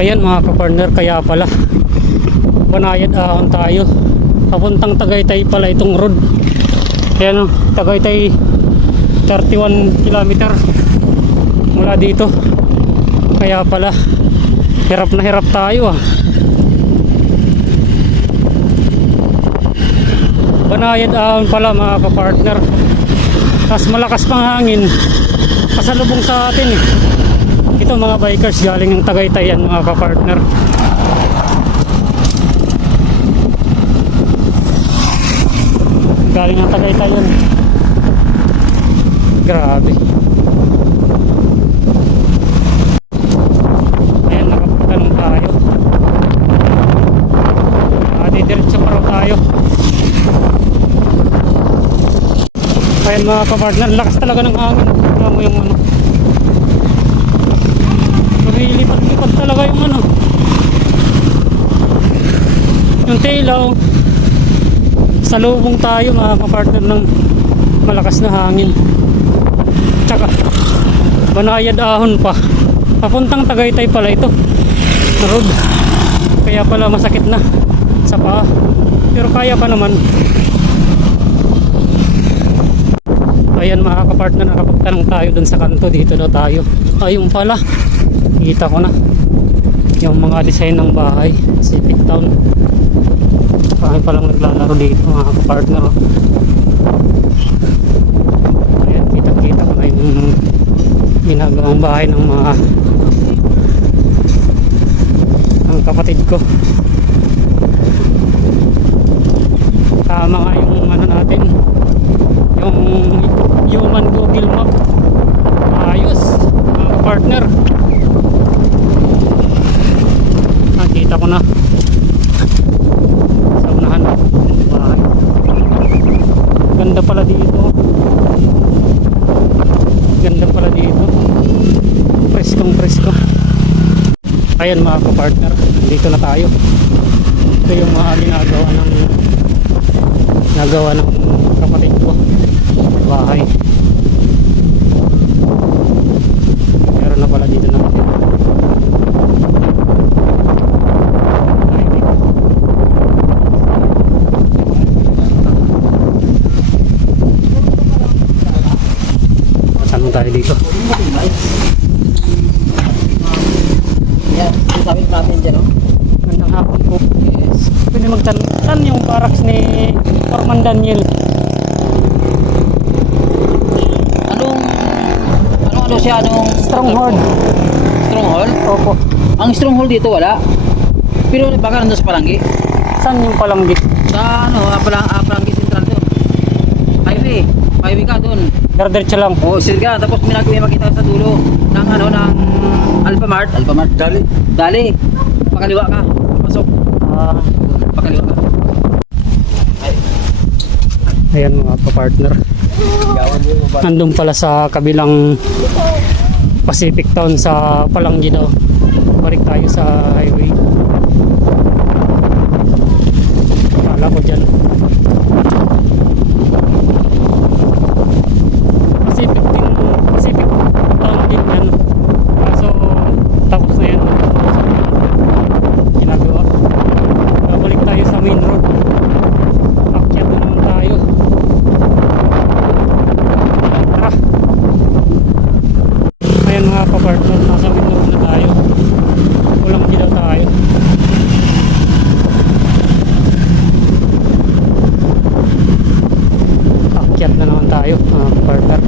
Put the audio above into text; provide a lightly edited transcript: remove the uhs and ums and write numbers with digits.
Ayan mga kapartner, kaya pala Banayad ahon tayo. Papuntang Tagaytay pala itong road. Ayan o, Tagaytay 31 kilometer mula dito. Kaya pala hirap na hirap tayo Banayad ahon pala mga kapartner. Tapos malakas pang hangin pasalubong sa atin Ito mga bikers galing ng Tagaytay yan mga kapartner. Galing ng Tagaytay yan. Grabe. Ayan, nakapunta tayo. Didiretso pa raw tayo. Ayan mga kapartner, lakas talaga ng hangin. Tignan mo yung Lilipat-lipat talaga yung yung telaw. Salubong tayo mga kapartner ng malakas na hangin. Tsaka banayad ahon pa. Papuntang Tagaytay pala ito na road. Kaya pala masakit na sa paa. Pero kaya pa naman. Ayan mga kapartner, nakapagtanong tayo dun sa kanto. Dito daw tayo. Ayun pala, kita ko na yung mga design ng bahay. Pacific Town. Kami palang naglalaro dito mga kapartner. Ayan, kita ko na yung ginagawang bahay ng mga ng kapatid ko. Tama nga yung natin, yung human Google Map. Ayos mga partner. Nakita ko na sa unahan ng bahay. Ganda pala dito. Ganda pala dito. Preskong presko. Ayan mga kapartner, dito na tayo. Ito yung mga ginagawa ng kapatid ko bahay. Meron na pala dito na natin. Saan tayo dito? Yan, sabi natin dyan, no? Gandang hapon po. Yes. Pwede magtanong, saan yung barracks ni Forman Daniel? Ano siya, Stronghold. Stronghold? Opo. Ang stronghold dito wala. Pero baka nandun sa Palanggi. Saan yung Palanggi? Sa Palanggi Central doon. Highway ka doon. Diretso lang. Oo, sirga. Tapos may makita sa dulo ng Alphamart. Dali. Pakaliwa ka. Pasok. Pakaliwa ka. Ayan mga kapartner. Nandun pala sa kabilang Pacific Town sa Palanggi daw. Balik tayo sa highway. Kala ko dyan. Pacific Town din yan. So tapos na yan. Ginagawa. Balik tayo sa main road. Akyat na naman tayo. Ayan mga kapartner, nasa main road na tayo. Walang gilaw tayo. Akyat na naman tayo mga kapartner.